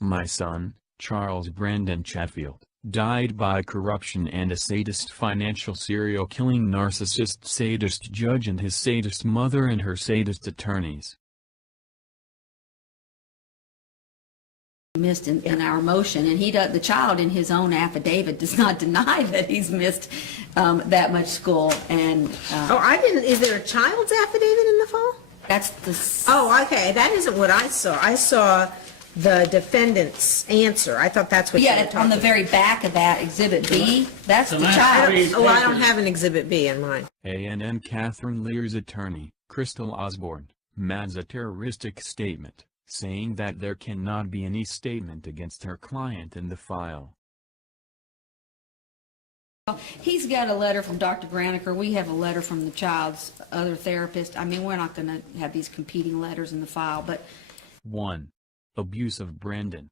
My son, Charles Brandon Chatfield, died by corruption and a sadist financial serial killing narcissist sadist judge and his sadist mother and her sadist attorneys. Missed in our motion, and the child in his own affidavit does not deny that he's missed that much school. And Oh, I didn't, is there a child's affidavit in the file? that's the Oh, okay, that isn't what I saw. I saw the defendant's answer. I thought that's what you were yeah, talking on the about. very back of that exhibit B, that's the child. Oh, I don't have an exhibit B in mine. A&M Catherine Lear's attorney, Crystal Osborne, adds a terroristic statement, saying that there cannot be any statement against her client in the file. He's got a letter from Dr. Graniker. We have a letter from the child's other therapist. I mean, we're not going to have these competing letters in the file, but 1. Abuse of Brandon.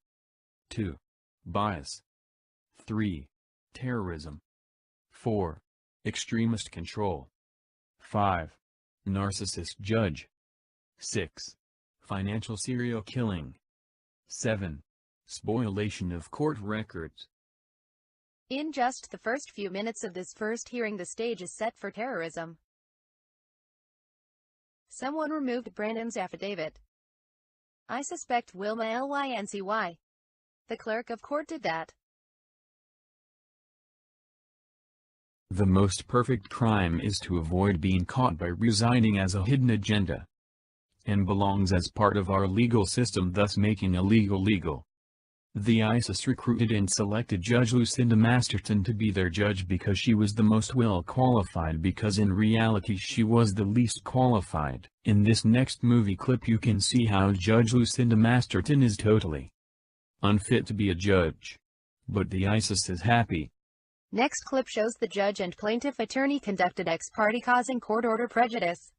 2. Bias. 3. Terrorism. 4. Extremist control. 5. Narcissist judge. 6. Financial serial killing. 7. Spoliation of court records. In just the first few minutes of this first hearing, the stage is set for terrorism. Someone removed Brandon's affidavit. I suspect Wilma Lyncy. The clerk of court did that. The most perfect crime is to avoid being caught by residing as a hidden agenda, and belongs as part of our legal system, thus making illegal legal. The ISIS recruited and selected Judge Lucinda Masterton to be their judge because she was the most well qualified, because in reality she was the least qualified. In this next movie clip you can see how Judge Lucinda Masterton is totally unfit to be a judge. But the ISIS is happy. Next clip shows the judge and plaintiff attorney conducted ex parte, causing court order prejudice.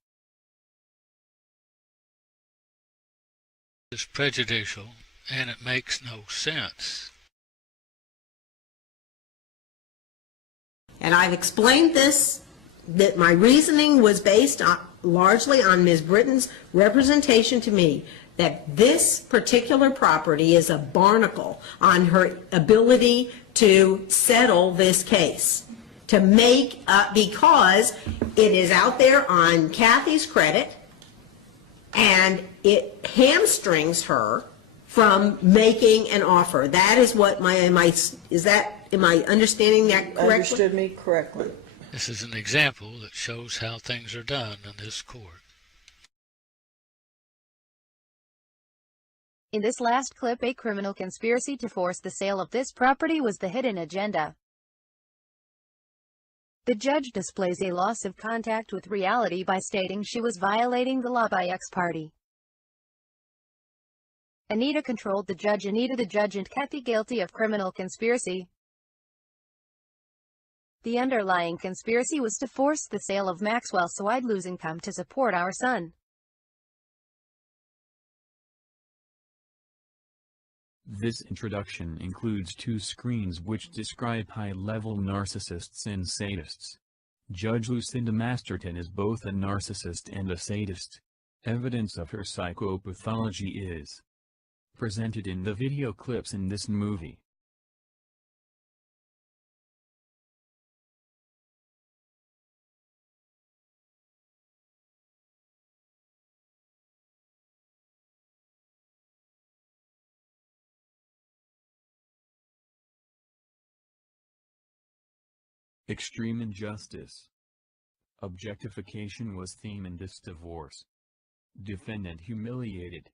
It's prejudicial, and it makes no sense. And I've explained this, that my reasoning was based largely on Ms. Britton's representation to me that this particular property is a barnacle on her ability to settle this case, to make, because it is out there on Kathy's credit, and it hamstrings her from making an offer. That is what am I understanding that correctly? Understood me correctly. This is an example that shows how things are done in this court. In this last clip, a criminal conspiracy to force the sale of this property was the hidden agenda. The judge displays a loss of contact with reality by stating she was violating the law by ex parte. Anita controlled the judge and Kathy guilty of criminal conspiracy. The underlying conspiracy was to force the sale of Maxwell so I'd lose income to support our son. This introduction includes 2 screens which describe high-level narcissists and sadists. Judge Lucinda Masterton is both a narcissist and a sadist. Evidence of her psychopathology is presented in the video clips in this movie. Extreme injustice. Objectification was theme in this divorce. Defendant humiliated.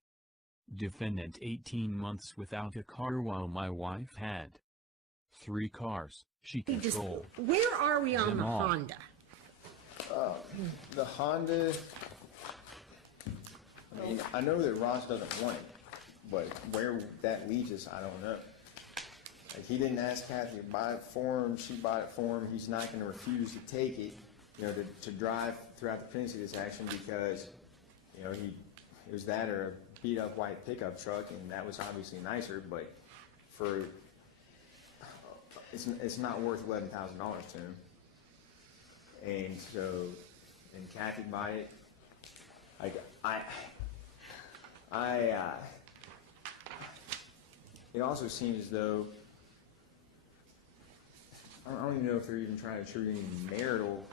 Defendant 18 months without a car while my wife had 3 cars. She controlled. Where are we on them the all. Honda? The Honda, I mean, I know that Ross doesn't want it, but where that leads us, I don't know. Like, he didn't ask Kathy to buy it for him, she bought it for him, he's not gonna refuse to take it, you know, to drive throughout the pendency of this action because, you know, it was that or a beat up white pickup truck, and that was obviously nicer, but for, it's not worth $11,000 to him. And so, and Kathy bought it. Like, it also seems as though, I don't even know if they're even trying to attribute any marital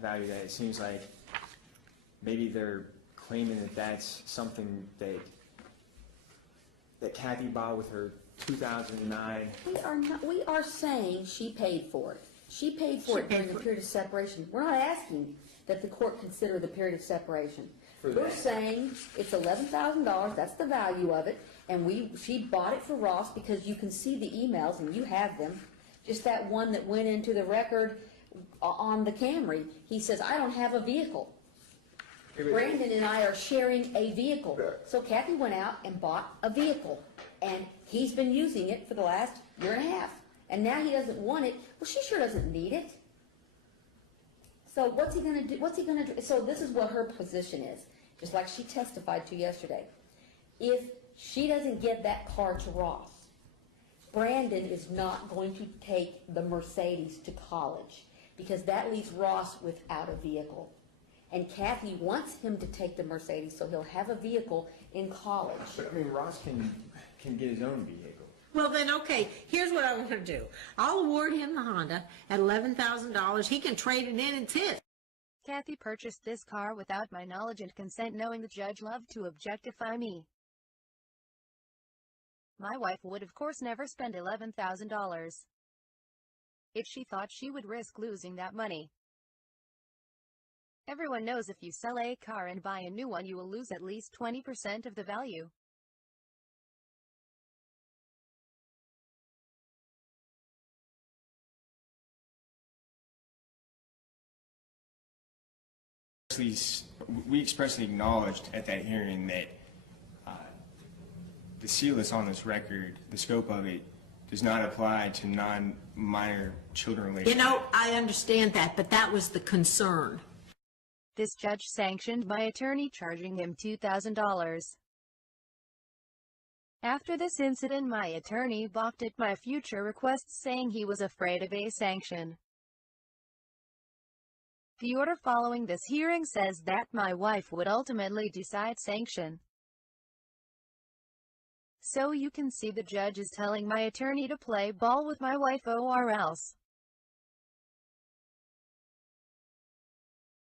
value to that. It seems like maybe they're claiming that that's something that Kathy bought with her 2009. We are saying she paid for it. She paid for it during the period of separation. We're not asking that the court consider the period of separation. We're saying it's $11,000, that's the value of it, and she bought it for Ross because you can see the emails, and you have them. Just that one that went into the record on the Camry. He says, I don't have a vehicle. Brandon and I are sharing a vehicle. So Kathy went out and bought a vehicle, and he's been using it for the last year and a half. And now he doesn't want it. Well, she sure doesn't need it. So what's he going to do? What's he going to do? So this is what her position is, just like she testified to yesterday. If she doesn't get that car to Ross, Brandon is not going to take the Mercedes to college because that leaves Ross without a vehicle. And Kathy wants him to take the Mercedes so he'll have a vehicle in college. But I mean, Ross can get his own vehicle. Well, then, okay, here's what I'm going to do. I'll award him the Honda at $11,000. He can trade it in, it's his. Kathy purchased this car without my knowledge and consent, knowing the judge loved to objectify me. My wife would of course never spend $11,000 if she thought she would risk losing that money. Everyone knows if you sell a car and buy a new one, you will lose at least 20% of the value. We expressly acknowledged at that hearing that the seal that's on this record, the scope of it, does not apply to non-minor children related. You know, I understand that, but that was the concern. This judge sanctioned my attorney, charging him $2,000. After this incident, my attorney balked at my future requests, saying he was afraid of a sanction. The order following this hearing says that my wife would ultimately decide sanction. So you can see the judge is telling my attorney to play ball with my wife or else.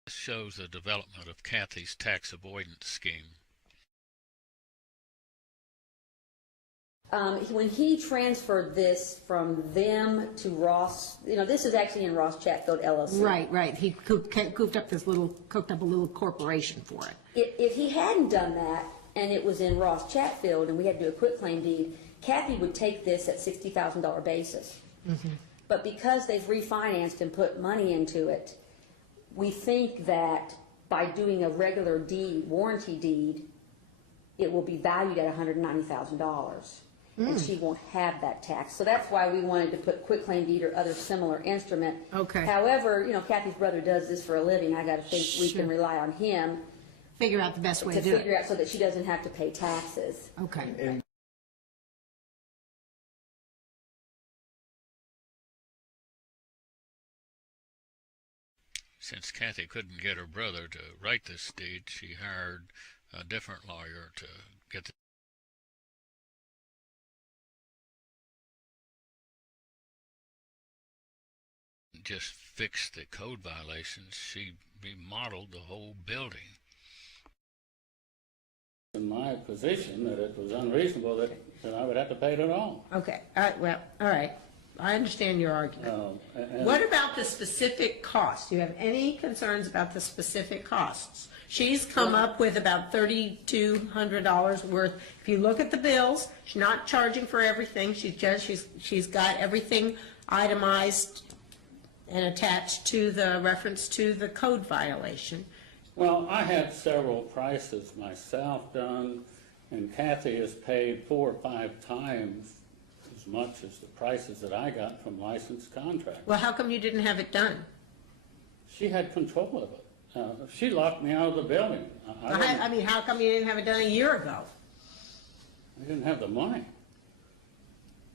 This shows the development of Kathy's tax avoidance scheme. When he transferred this from them to Ross, you know, this is actually in Ross Chatfield LLC. Right. He cooked up a little corporation for it. If he hadn't done that, and it was in Ross Chatfield, and we had to do a quitclaim deed, Kathy would take this at $60,000 basis. Mm-hmm. But because they've refinanced and put money into it, we think that by doing a regular deed, warranty deed, it will be valued at $190,000. And she won't have that tax. So that's why we wanted to put quitclaim deed or other similar instrument. Okay. However, you know, Kathy's brother does this for a living. I got to think we can rely on him Figure out the best way to to do figure it. out so that she doesn't have to pay taxes. Okay. And Since Kathy couldn't get her brother to write this deed, she hired a different lawyer to get the just fix the code violations. She remodeled the whole building. In my position that it was unreasonable that I would have to pay it at all. Okay, all right. I understand your argument. And What about the specific costs? Do you have any concerns about the specific costs? She's come up with about $3,200 worth. If you look at the bills, she's not charging for everything. She's got everything itemized and attached to the reference to the code violation. Well, I had several prices myself done, and Kathy has paid 4 or 5 times as much as the prices that I got from licensed contractors. Well, how come you didn't have it done? She had control of it. She locked me out of the building. I mean, how come you didn't have it done a year ago? I didn't have the money.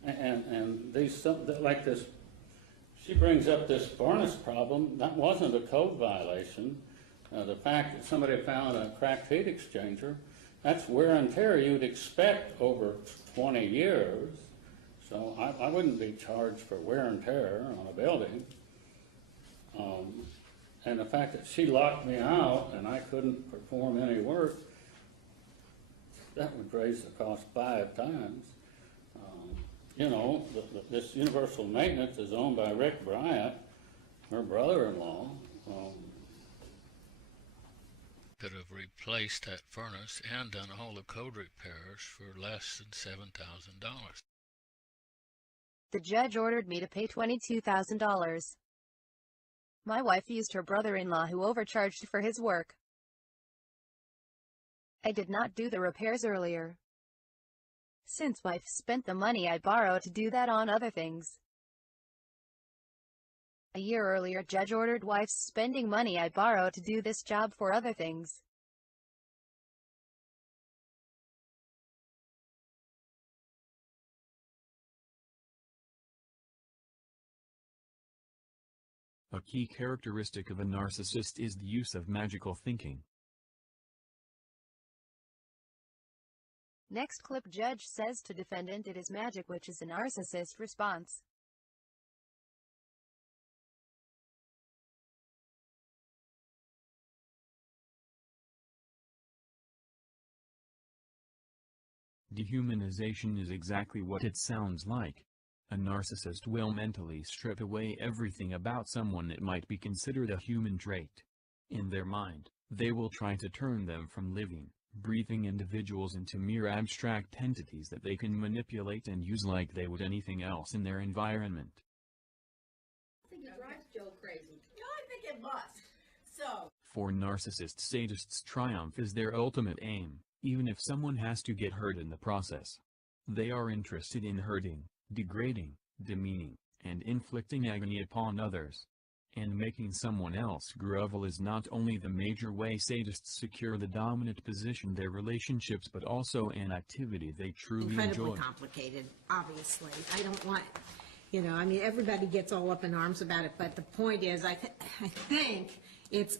And these, like this, she brings up this furnace problem. That wasn't a code violation. The fact that somebody found a cracked heat exchanger, that's wear and tear you'd expect over 20 years. So I wouldn't be charged for wear and tear on a building. And the fact that she locked me out and I couldn't perform any work, that would raise the cost 5 times. You know, this universal maintenance is owned by Rick Bryant, her brother-in-law. Could have replaced that furnace and done all the code repairs for less than $7,000. The judge ordered me to pay $22,000. My wife used her brother-in-law who overcharged for his work. I did not do the repairs earlier, since wife spent the money I borrowed to do that on other things. A year earlier, judge ordered wife spending money I borrowed to do this job for other things. A key characteristic of a narcissist is the use of magical thinking. Next clip, judge says to defendant it is magic, which is a narcissist response. Dehumanization is exactly what it sounds like. A narcissist will mentally strip away everything about someone that might be considered a human trait. In their mind, they will try to turn them from living, breathing individuals into mere abstract entities that they can manipulate and use like they would anything else in their environment. I think it drives Joe crazy. No, I think it must. So. For narcissist sadists, triumph is their ultimate aim, even if someone has to get hurt in the process. They are interested in hurting, degrading, demeaning, and inflicting agony upon others. And making someone else grovel is not only the major way sadists secure the dominant position in their relationships, but also an activity they truly enjoy. Incredibly complicated, obviously. I don't want, you know, I mean, everybody gets all up in arms about it, but the point is, I think it's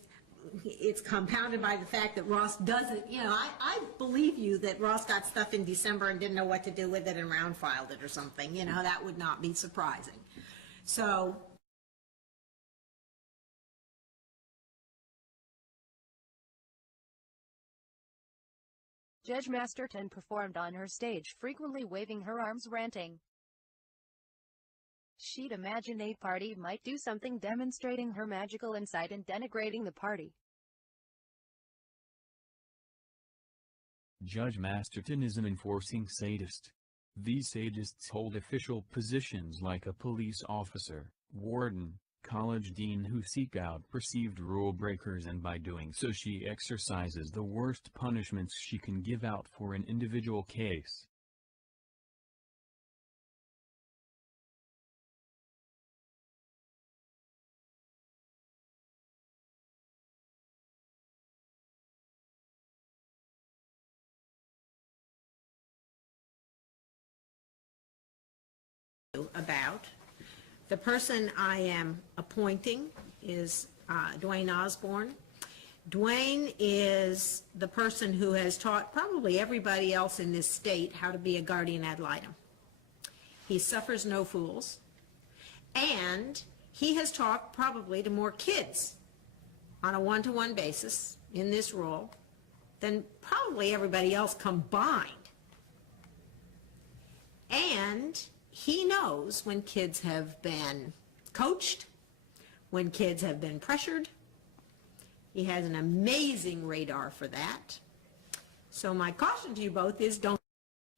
compounded by the fact that Ross doesn't, you know, I believe you that Ross got stuff in December and didn't know what to do with it and round filed it or something, you know, that would not be surprising. So. Judge Masterton performed on her stage, frequently waving her arms, ranting. She'd imagine a party might do something demonstrating her magical insight and denigrating the party. Judge Masterton is an enforcing sadist. These sadists hold official positions like a police officer, warden, college dean who seek out perceived rule breakers, and by doing so she exercises the worst punishments she can give out for an individual case. About. The person I am appointing is Dwayne Osborne. Dwayne is the person who has taught probably everybody else in this state how to be a guardian ad litem. He suffers no fools, and he has talked probably to more kids on a one-to-one basis in this role than probably everybody else combined. And he knows when kids have been coached, when kids have been pressured. He has an amazing radar for that. So my caution to you both is don't.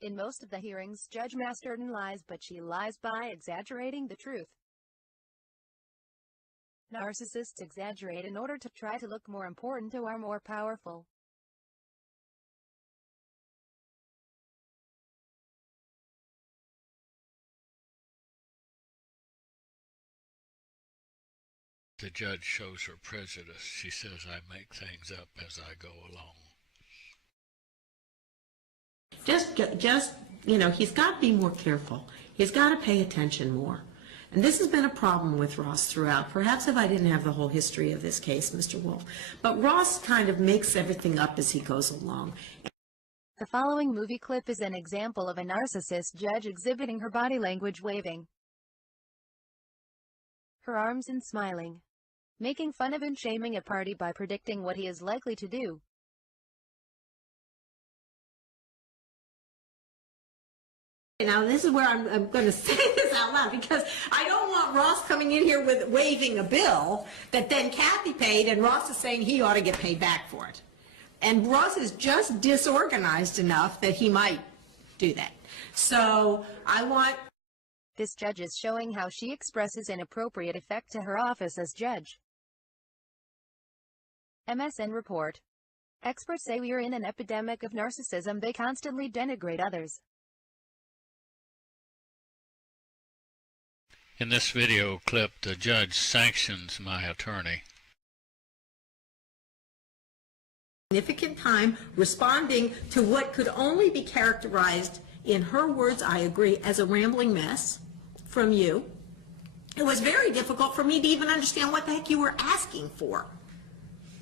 In most of the hearings, Judge Masterton lies, but she lies by exaggerating the truth. Narcissists exaggerate in order to try to look more important or more powerful. The judge shows her prejudice. She says, I make things up as I go along. Just, you know, he's got to be more careful. He's got to pay attention more. And this has been a problem with Ross throughout. Perhaps if I didn't have the whole history of this case, Mr. Wolf. But Ross kind of makes everything up as he goes along. The following movie clip is an example of a narcissist judge exhibiting her body language waving her arms and smiling, making fun of and shaming a party by predicting what he is likely to do. Now, this is where I'm going to say this out loud, because I don't want Ross coming in here with waving a bill that then Kathy paid, and Ross is saying he ought to get paid back for it. And Ross is just disorganized enough that he might do that. So I want... This judge is showing how she expresses inappropriate effect to her office as judge. MSN report. Experts say we are in an epidemic of narcissism. They constantly denigrate others. In this video clip, the judge sanctions my attorney. Significant time responding to what could only be characterized, in her words, I agree, as a rambling mess from you. It was very difficult for me to even understand what the heck you were asking for.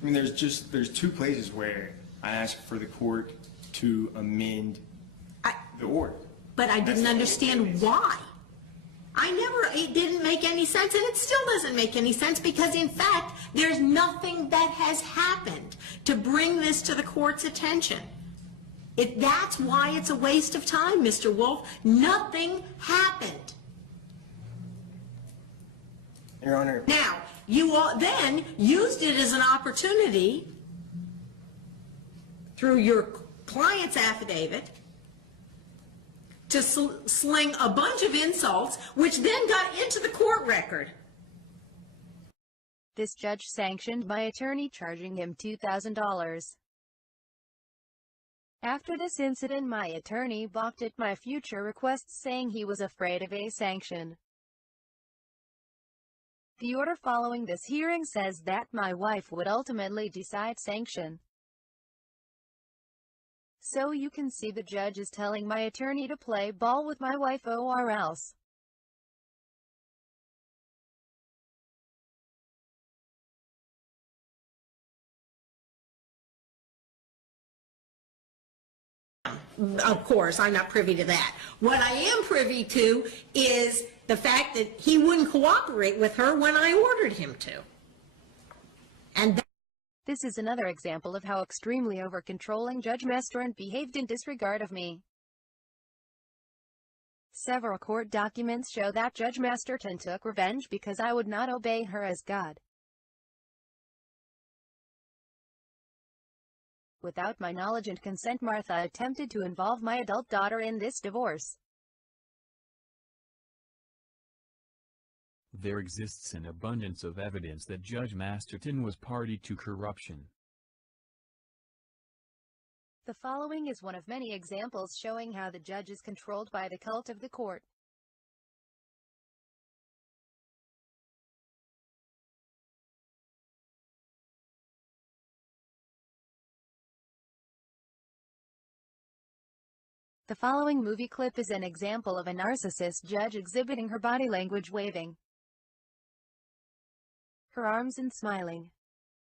I mean, there's two places where I asked for the court to amend the order. But I didn't understand why. It didn't make any sense, and it still doesn't make any sense, because in fact, there's nothing that has happened to bring this to the court's attention. That's why it's a waste of time, Mr. Wolf. Nothing happened. Your Honor. Now, you all then used it as an opportunity through your client's affidavit to sling a bunch of insults, which then got into the court record. This judge sanctioned my attorney, charging him $2,000. After this incident, my attorney balked at my future requests, saying he was afraid of a sanction. The order following this hearing says that my wife would ultimately decide sanction. So you can see the judge is telling my attorney to play ball with my wife or else. Of course, I'm not privy to that. What I am privy to is the fact that he wouldn't cooperate with her when I ordered him to. And this is another example of how extremely over-controlling Judge Masterton behaved in disregard of me. Several court documents show that Judge Masterton took revenge because I would not obey her as God. Without my knowledge and consent, Martha attempted to involve my adult daughter in this divorce. There exists an abundance of evidence that Judge Masterton was party to corruption. The following is one of many examples showing how the judge is controlled by the cult of the court. The following movie clip is an example of a narcissist judge exhibiting her body language waving her arms and smiling,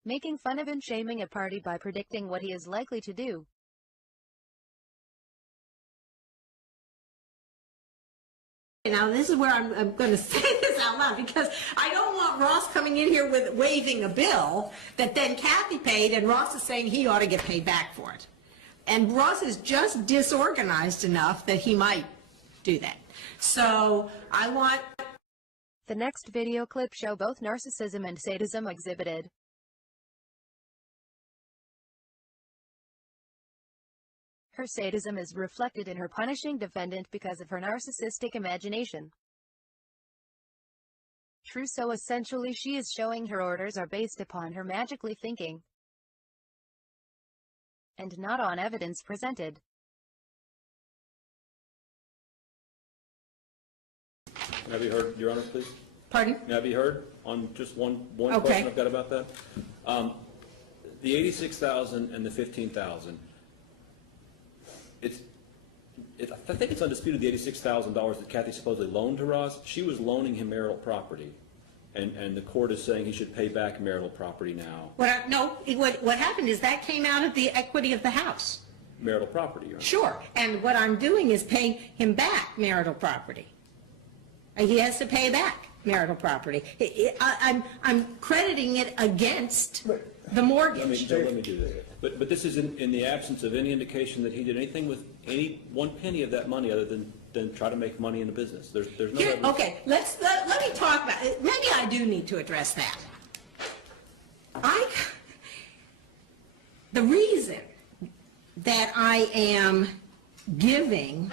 making fun of and shaming a party by predicting what he is likely to do. now, this is where I'm going to say this out loud, because I don't want Ross coming in here with waving a bill that then Kathy paid, and Ross is saying he ought to get paid back for it. And Ross is just disorganized enough that he might do that. So I want... The next video clip show both narcissism and sadism exhibited. Her sadism is reflected in her punishing defendant because of her narcissistic imagination. True, so essentially she is showing her orders are based upon her magically thinking, and not on evidence presented. May I be heard, Your Honor, please? Pardon? May I be heard on just one Okay. question I've got about that? The $86,000 and the $15,000. I think it's undisputed the $86,000 that Kathy supposedly loaned to Ross. She was loaning him marital property, and the court is saying he should pay back marital property now. What happened is that came out of the equity of the house. marital property, Your Honor. Sure, and what I'm doing is paying him back marital property. He has to pay back marital property. I'm crediting it against the mortgage. Let me do that. But this is in the absence of any indication that he did anything with any one penny of that money other than try to make money in the business. There's no Here, evidence. okay, let me talk about it. Maybe I do need to address that. The reason that I am giving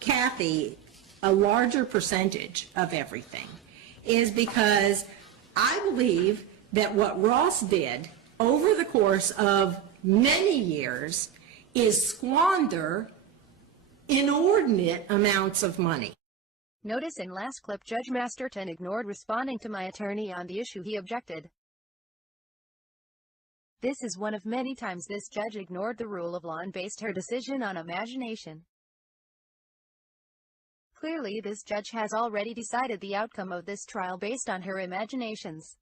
Kathy a larger percentage of everything is because I believe that what Ross did over the course of many years is squander inordinate amounts of money. Notice in last clip Judge Masterton ignored responding to my attorney on the issue he objected. This is one of many times this judge ignored the rule of law and based her decision on imagination. Clearly this judge has already decided the outcome of this trial based on her imaginations.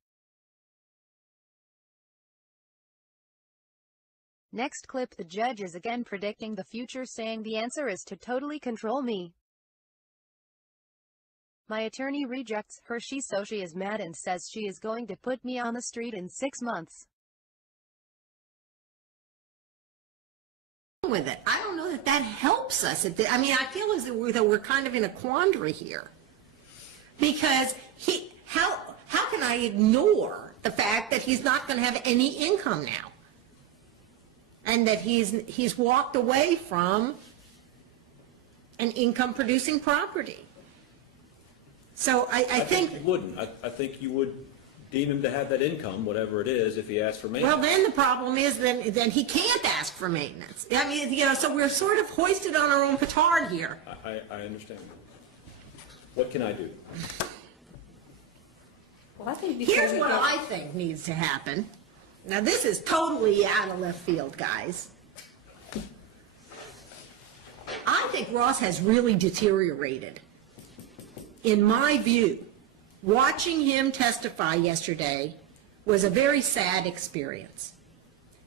Next clip, the judge is again predicting the future, saying the answer is to totally control me. My attorney rejects her. She is mad and says she is going to put me on the street in 6 months. With it. I don't know that that helps us. I mean, I feel as though we're kind of in a quandary here. Because how can I ignore the fact that he's not going to have any income now? And that he's walked away from an income-producing property. So I think... You wouldn't. I think you would deem him to have that income, whatever it is, if he asked for maintenance. Well, then the problem is then he can't ask for maintenance. I mean, you know, so we're sort of hoisted on our own petard here. I understand. What can I do? Well, I think Here's what I think needs to happen. Now, this is totally out of left field, guys. I think Ross has really deteriorated. In my view, watching him testify yesterday was a very sad experience.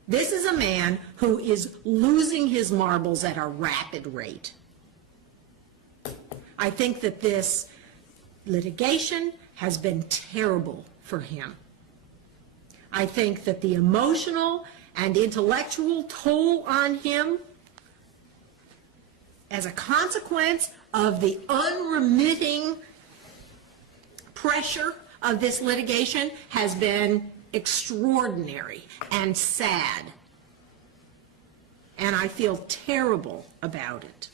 This is a man who is losing his marbles at a rapid rate. I think that this litigation has been terrible for him. I think that the emotional and intellectual toll on him as a consequence of the unremitting pressure of this litigation has been extraordinary and sad. And I feel terrible about it.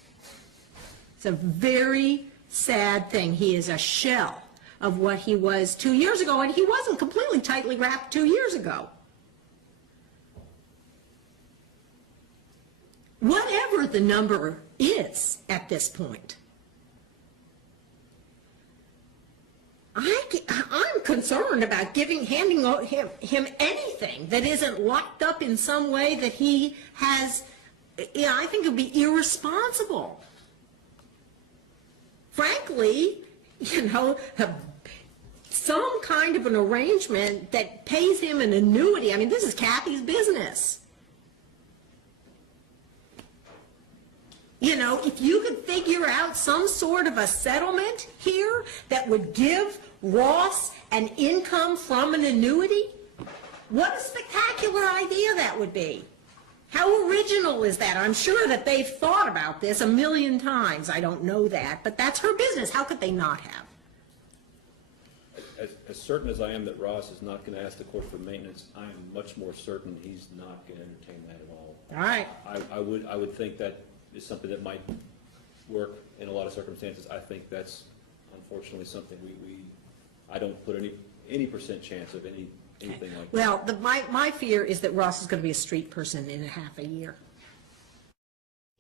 It's a very sad thing. He is a shell of what he was 2 years ago, and he wasn't completely tightly wrapped 2 years ago. Whatever the number is at this point, I'm concerned about handing him anything that isn't locked up in some way that he has. I think it would be irresponsible. Frankly, some kind of an arrangement that pays him an annuity. I mean, this is Kathy's business. If you could figure out some sort of a settlement here that would give Ross an income from an annuity, what a spectacular idea that would be. How original is that? I'm sure that they've thought about this a million times. I don't know that, but that's her business. How could they not have? As certain as I am that Ross is not going to ask the court for maintenance, I am much more certain he's not going to entertain that at all. All right. I would think that is something that might work in a lot of circumstances. I think that's unfortunately something I don't put any percent chance of anything like that. Well, my fear is that Ross is going to be a street person in a half a year.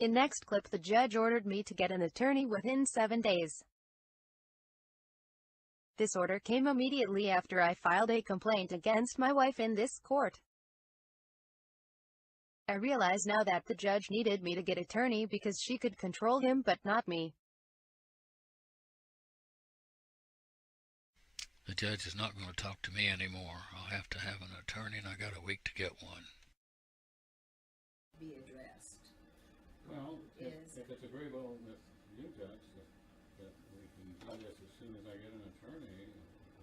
In next clip, the judge ordered me to get an attorney within 7 days. This order came immediately after I filed a complaint against my wife in this court. I realize now that the judge needed me to get an attorney because she could control him but not me. The judge is not going to talk to me anymore. I'll have to have an attorney, and I got a week to get one. be addressed. Well, Is- if it's agreeable with you, Judge, that we can do this as soon as I get an attorney,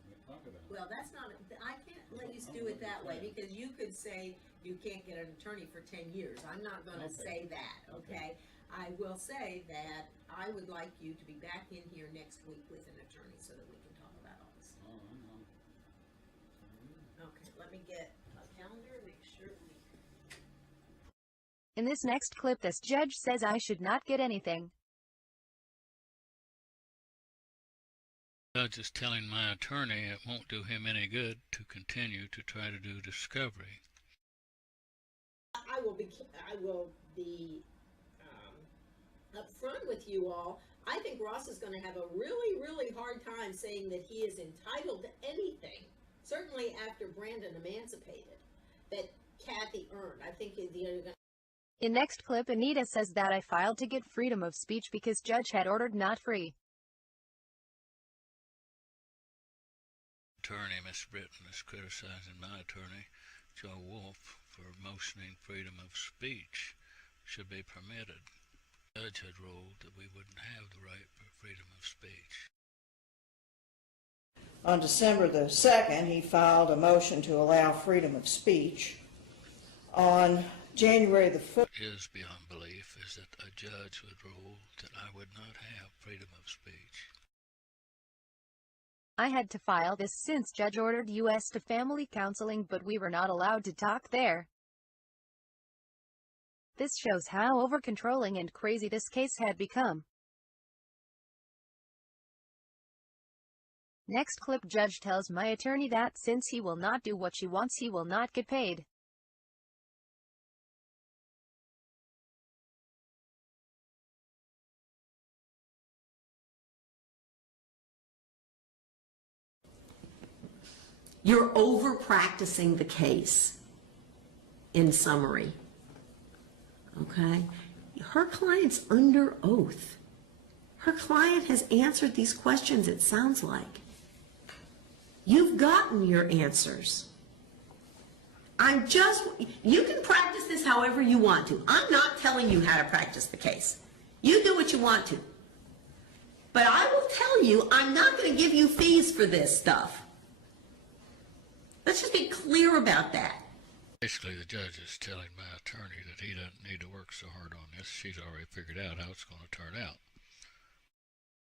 we can talk about it. Well, that's not, I can't let you do it that way, because you could say you can't get an attorney for 10 years. I'm not gonna say that, okay? I will say that I would like you to be back in here next week with an attorney so that we can talk about all this. Oh, I know. Okay, let me get a calendar, make sure we. In this next clip, this judge says I should not get anything. Judge is telling my attorney it won't do him any good to continue to try to do discovery. I will be upfront with you all. I think Ross is gonna have a really, really hard time saying that he is entitled to anything, certainly after Brandon emancipated, that Kathy earned. I think In next clip, Anita says that I filed to get freedom of speech because judge had ordered not free. Attorney, Miss Britton, is criticizing my attorney, Joe Wolf, for motioning freedom of speech should be permitted. The judge had ruled that we wouldn't have the right for freedom of speech. On December the 2nd, he filed a motion to allow freedom of speech. On January the 4th, Is beyond belief is that a judge would rule that I would not have freedom of speech. I had to file this since judge ordered us to family counseling, but we were not allowed to talk there. This shows how over-controlling and crazy this case had become. Next clip, judge tells my attorney that since he will not do what she wants, he will not get paid. you're over practicing the case, in summary. Okay? Her client's under oath. Her client has answered these questions, it sounds like. You've gotten your answers. You can practice this however you want to. I'm not telling you how to practice the case. You do what you want to. But I will tell you, I'm not going to give you fees for this stuff. Let's just be clear about that. Basically, the judge is telling my attorney that he doesn't need to work so hard on this. She's already figured out how it's going to turn out.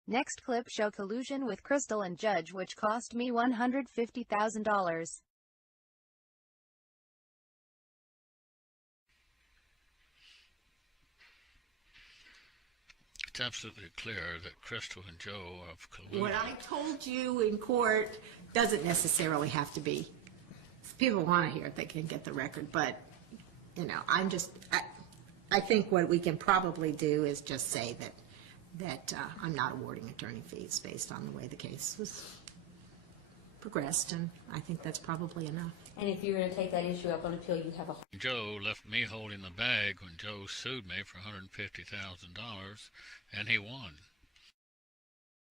Next clip show collusion with Crystal and judge, which cost me $150,000. It's absolutely clear that Crystal and Joe have colluded. What I told you in court doesn't necessarily have to be. If people want to hear it, they can get the record, but, you know, I think what we can probably do is just say that I'm not awarding attorney fees based on the way the case was progressed, and I think that's probably enough. And if you're going to take that issue up on appeal, you have a Joe left me holding the bag when Joe sued me for $150,000, and he won.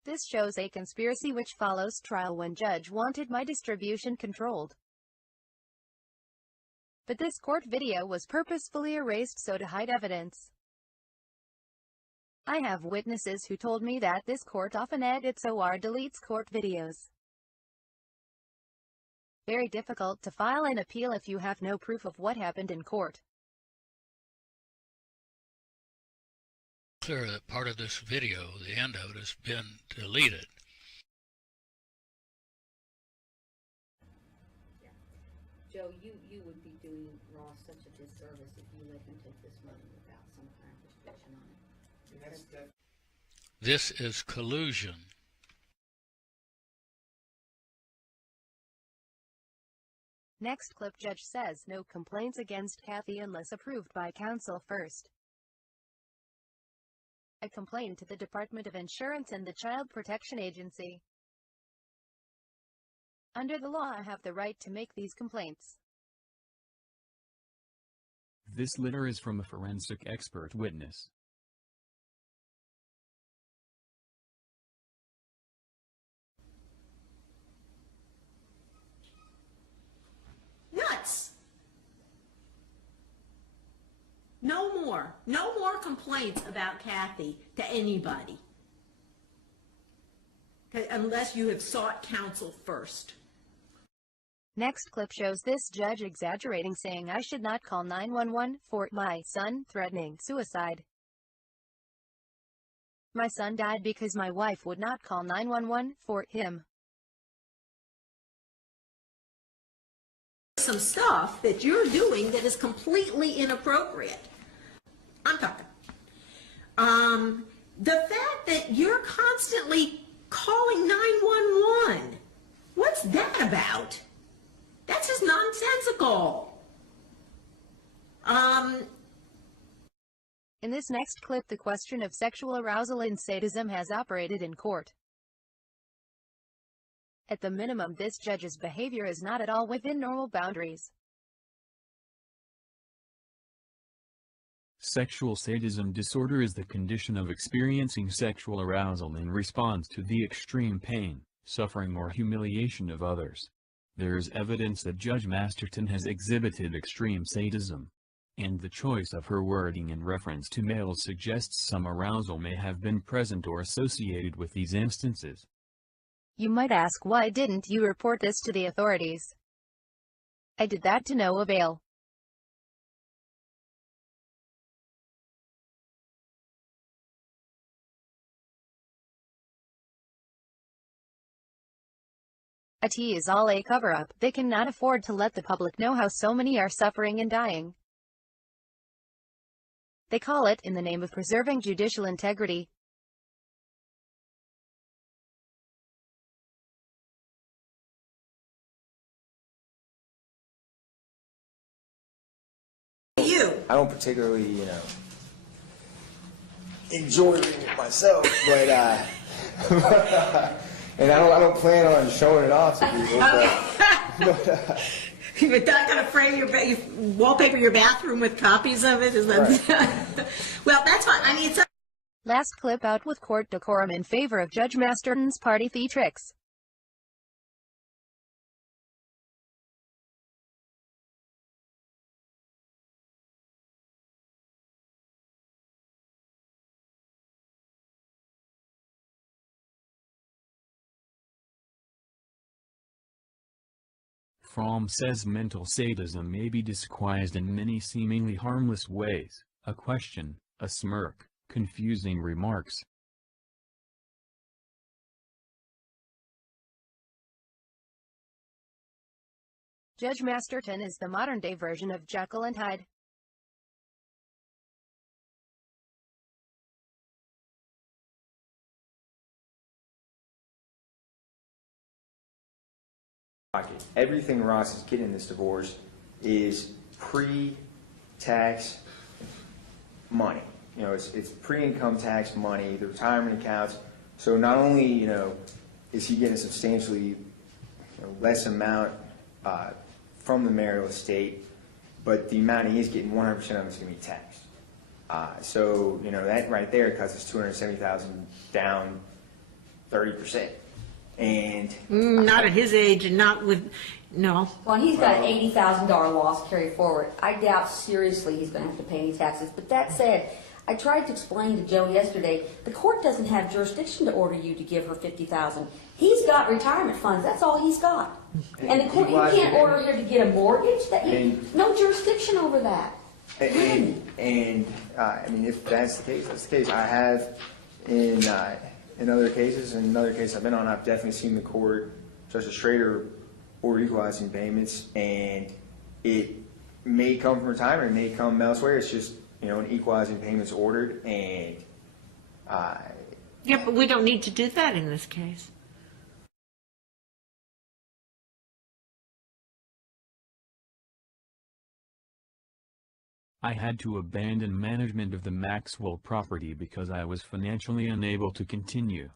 This shows a conspiracy which follows trial when judge wanted my distribution controlled. But this court video was purposefully erased so to hide evidence. I have witnesses who told me that this court often edits or deletes court videos. Very difficult to file an appeal if you have no proof of what happened in court. Clear that part of this video, the end of it, has been deleted. Joe, you would be doing Ross such a disservice if you let him take this money without some kind of restriction on it. This is collusion. Next clip, judge says no complaints against Kathy unless approved by counsel first. I complained to the Department of Insurance and the Child Protection Agency. Under the law, I have the right to make these complaints. This letter is from a forensic expert witness. Nuts! No more complaints about Kathy to anybody. Okay, unless you have sought counsel first. Next clip shows this judge exaggerating, saying I should not call 911 for my son threatening suicide. My son died because my wife would not call 911 for him. Some stuff that you're doing that is completely inappropriate. I'm talking. The fact that you're constantly calling 911, what's that about? That's just nonsensical. In this next clip, the question of sexual arousal and sadism has operated in court. At the minimum, this judge's behavior is not at all within normal boundaries. Sexual sadism disorder is the condition of experiencing sexual arousal in response to the extreme pain, suffering or humiliation of others. There is evidence that Judge Masterton has exhibited extreme sadism, and the choice of her wording in reference to males suggests some arousal may have been present or associated with these instances. You might ask, why didn't you report this to the authorities? I did that to no avail. It is all a cover-up. They cannot afford to let the public know how so many are suffering and dying. They call it in the name of preserving judicial integrity. I don't particularly, enjoy reading it myself, but and I don't plan on showing it off to people. You're not going to frame you wallpaper your bathroom with copies of it? Is that right? Well, that's fine. I mean, it's Last clip out with court decorum in favor of Judge Masterton's party theatrics. Fromm says mental sadism may be disguised in many seemingly harmless ways: a question, a smirk, confusing remarks. Judge Masterton is the modern-day version of Jekyll and Hyde. Everything Ross is getting in this divorce is pre-tax money. It's pre-income tax money, the retirement accounts. So not only, is he getting a substantially less amount from the marital estate, but the amount he is getting, 100% of it is going to be taxed. So, that right there cuts us $270,000 down 30%. And not at his age and not with, no. Well, he's got an $80,000 loss carry forward. I doubt seriously he's going to have to pay any taxes. But that said, I tried to explain to Joe yesterday, the court doesn't have jurisdiction to order you to give her $50,000. He's got retirement funds. That's all he's got. And the court, you can't order her to get a mortgage. No jurisdiction over that. And I mean, if that's the case, that's the case. I have in other cases, and in other cases I've been on, I've definitely seen the court, Justice Schrader, order equalizing payments, and it may come from retirement, it may come elsewhere. It's just, an equalizing payments ordered, and Yeah, but we don't need to do that in this case. I had to abandon management of the Maxwell property because I was financially unable to continue.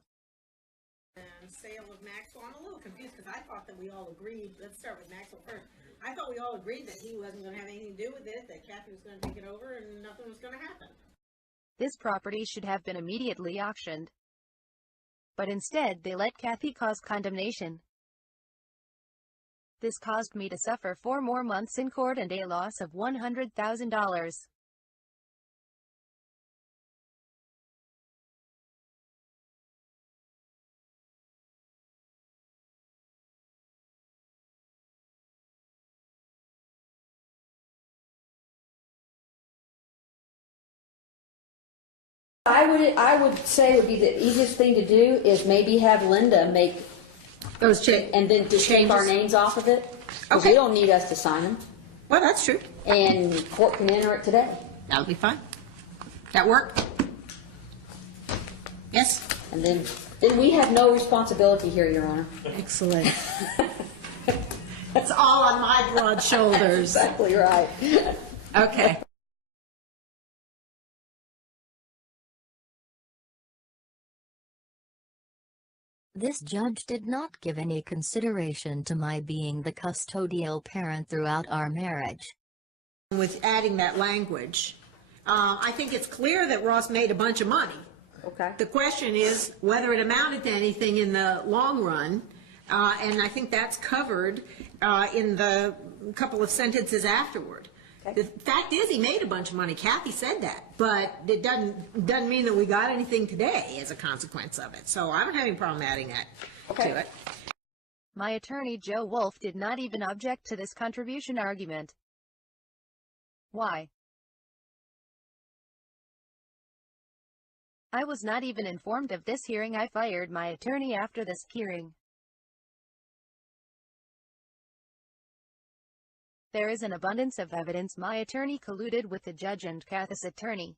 Sale of Maxwell, I'm a little confused because I thought that we all agreed, let's start with Maxwell first. I thought we all agreed that he wasn't going to have anything to do with it, that Kathy was going to take it over and nothing was going to happen. This property should have been immediately auctioned. But instead, they let Kathy cause condemnation. This caused me to suffer 4 more months in court and a loss of $100,000. I would say would be the easiest thing to do is maybe have Linda make, Those and then just take our names off of it. 'Cause Okay. they don't need us to sign them, Well, that's true. and court can enter it today. That would be fine. That work? Yes? And then we have no responsibility here, Your Honor. Excellent. It's all on my broad shoulders. Exactly right. Okay. This judge did not give any consideration to my being the custodial parent throughout our marriage. With adding that language, I think it's clear that Ross made a bunch of money. Okay. The question is whether it amounted to anything in the long run, and I think that's covered in the couple of sentences afterward. Okay. The fact is, he made a bunch of money. Kathy said that, but it doesn't mean that we got anything today as a consequence of it. So I don't have any problem adding that Okay. to it. My attorney Joe Wolf did not even object to this contribution argument. Why? I was not even informed of this hearing. I fired my attorney after this hearing. There is an abundance of evidence my attorney colluded with the judge and Kathy's attorney.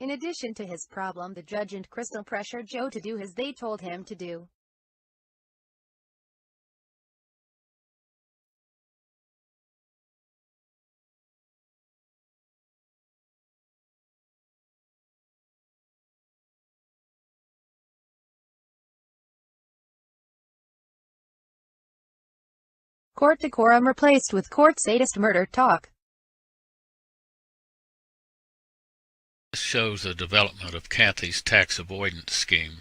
In addition to his problem, the judge and Crystal pressured Joe to do as they told him to do. Court decorum replaced with court sadist murder talk. This shows the development of Kathy's tax avoidance scheme.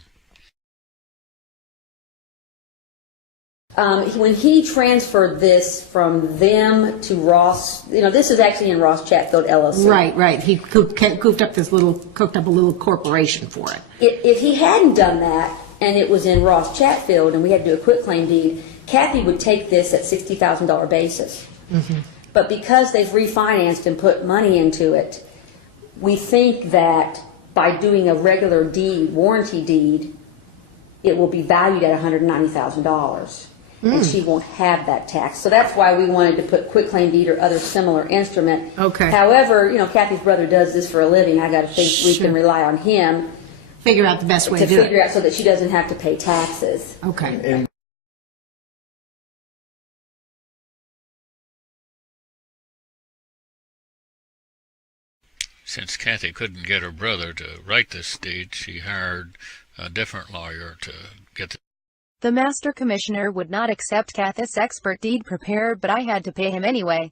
When he transferred this from them to Ross, this is actually in Ross Chatfield LLC. Right. He cooked up a little corporation for it. If he hadn't done that, and it was in Ross Chatfield, and we had to do a quitclaim deed, Kathy would take this at $60,000 basis. Mm-hmm. But because they've refinanced and put money into it, we think that by doing a regular deed, warranty deed, it will be valued at $190,000. And she won't have that tax. So that's why we wanted to put quitclaim deed or other similar instrument. Okay. However, Kathy's brother does this for a living. I got to think we Sure. can rely on him Figure out the best way to to do figure it. out so that she doesn't have to pay taxes. Okay. Since Kathy couldn't get her brother to write this deed, she hired a different lawyer to get The master commissioner would not accept Kathy's expert deed preparer, but I had to pay him anyway.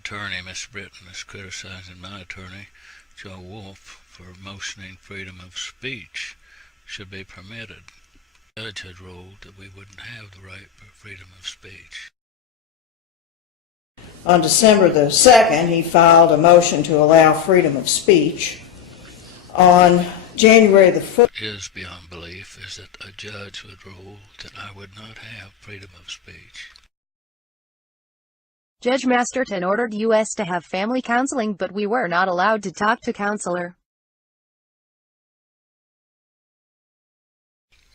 attorney. Miss Britton is criticizing my attorney, Joe Wolf, for motioning freedom of speech should be permitted. The judge had ruled that we wouldn't have the right for freedom of speech. On December the 2nd, he filed a motion to allow freedom of speech. On January the 4th, What is beyond belief is that a judge would rule that I would not have freedom of speech. Judge Masterton ordered us to have family counseling, but we were not allowed to talk to counselor.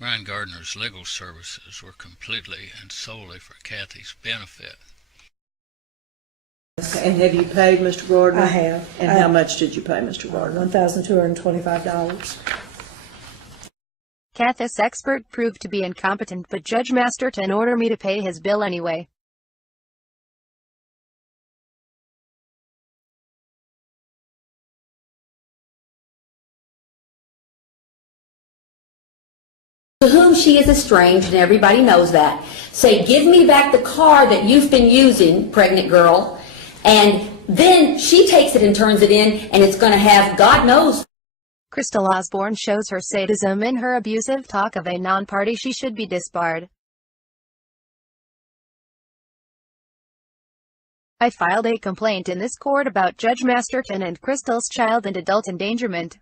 Ryan Gardner's legal services were completely and solely for Kathy's benefit. And have you paid Mr. Gardner? I have. And how much did you pay Mr. Gardner? $1,225. Kathy's expert proved to be incompetent, but Judge Masterton ordered me to pay his bill anyway. To whom she is estranged, and everybody knows that. Say, give me back the car that you've been using, pregnant girl, and then she takes it and turns it in, and it's going to have, God knows. Crystal Osborne shows her sadism in her abusive talk of a non-party. She should be disbarred. I filed a complaint in this court about Judge Masterton and Crystal's child and adult endangerment.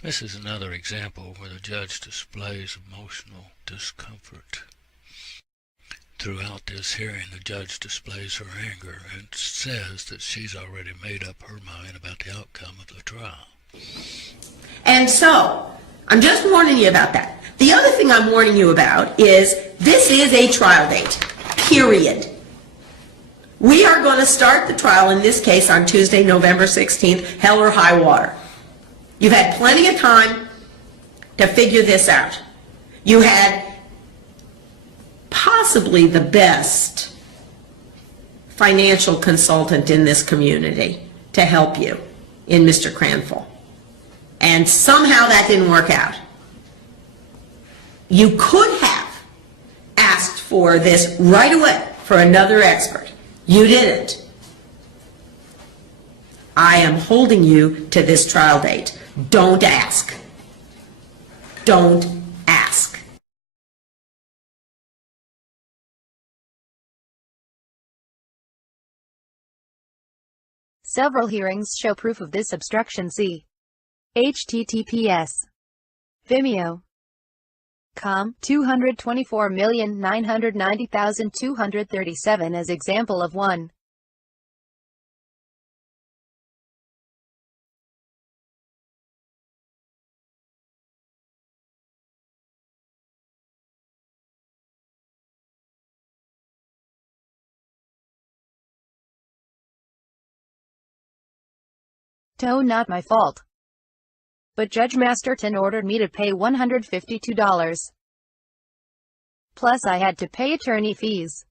This is another example where the judge displays emotional discomfort. throughout this hearing, the judge displays her anger and says that she's already made up her mind about the outcome of the trial. And so, I'm just warning you about that. The other thing I'm warning you about is this is a trial date, period. We are going to start the trial in this case on Tuesday, November 16th, hell or high water. You've had plenty of time to figure this out. You had possibly the best financial consultant in this community to help you in Mr. Cranful. And somehow that didn't work out. You could have asked for this right away for another expert. You didn't. I am holding you to this trial date. Don't ask. Don't ask. Several hearings show proof of this obstruction. See https://vimeo.com 224,990,237 as example of 1. Not my fault. But Judge Masterton ordered me to pay $152. Plus I had to pay attorney fees.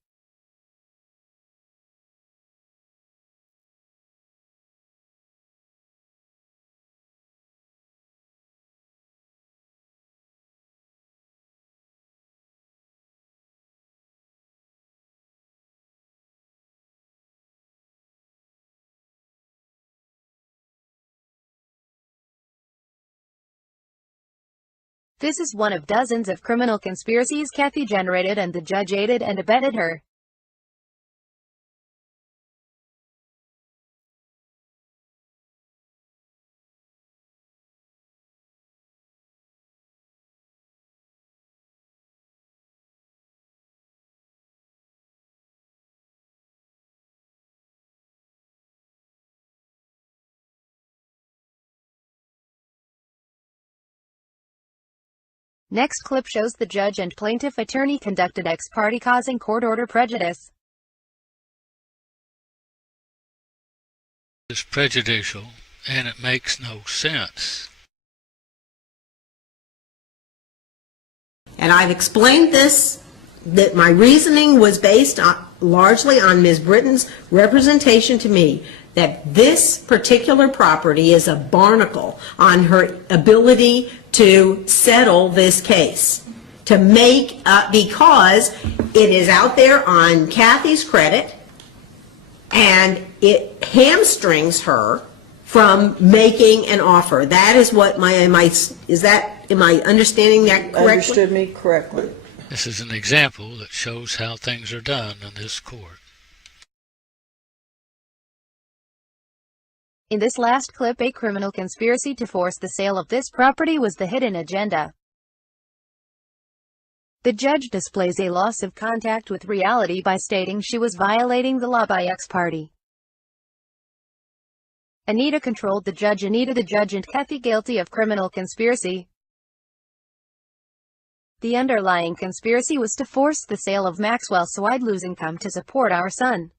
This is one of dozens of criminal conspiracies Kathy generated and the judge aided and abetted her. Next clip shows the judge and plaintiff attorney conducted ex parte causing court order prejudice. It's prejudicial and it makes no sense. And I've explained this, that my reasoning was based largely on Ms. Britton's representation to me that this particular property is a barnacle on her ability to settle this case, to make, because it is out there on Kathy's credit, and it hamstrings her from making an offer. That is what am I understanding that correctly? Understood me correctly. This is an example that shows how things are done in this court. In this last clip, a criminal conspiracy to force the sale of this property was the hidden agenda. The judge displays a loss of contact with reality by stating she was violating the law by ex parte. Anita controlled the judge. Anita the judge and Kathy guilty of criminal conspiracy. The underlying conspiracy was to force the sale of Maxwell so I'd lose income to support our son.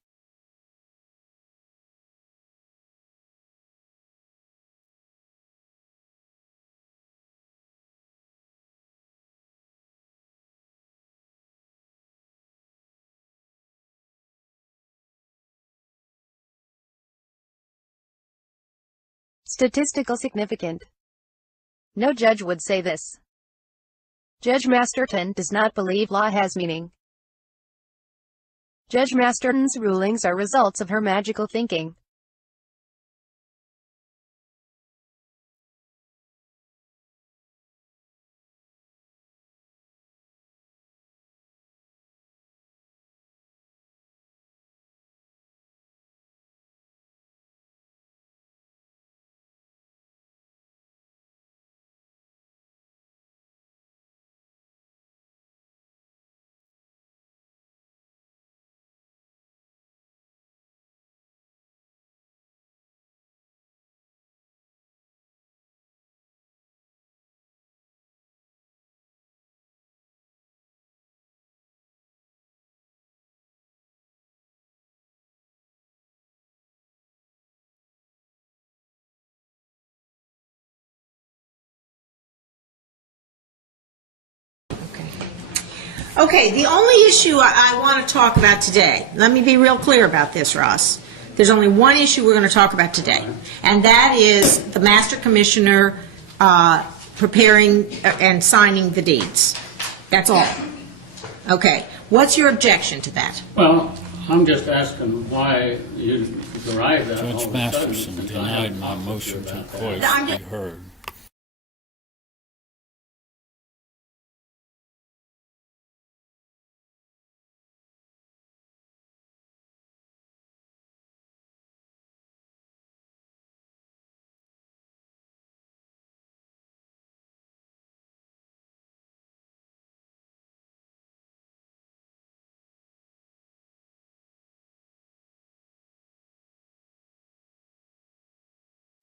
Statistical significant. No judge would say this. Judge Masterton does not believe law has meaning. Judge Masterton's rulings are results of her magical thinking. Okay, the only issue I want to talk about today, let me be real clear about this, Ross. There's only one issue we're going to talk about today, and that is the master commissioner preparing and signing the deeds. That's all. Okay, what's your objection to that? Well, I'm just asking why you derived that all Judge of a sudden. Masterson since I have denied my talked to you motion to about that. twice be heard.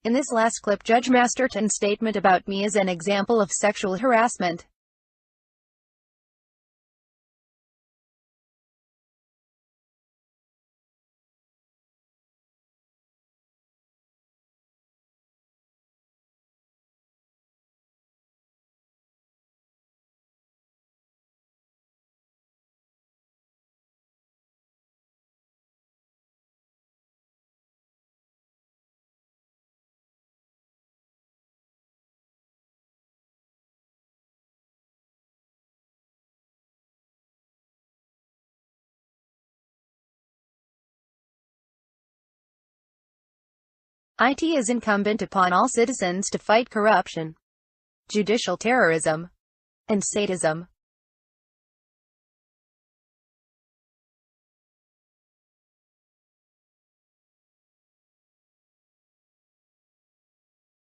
In this last clip, Judge Masterton's statement about me is an example of sexual harassment. It is incumbent upon all citizens to fight corruption, judicial terrorism, and sadism.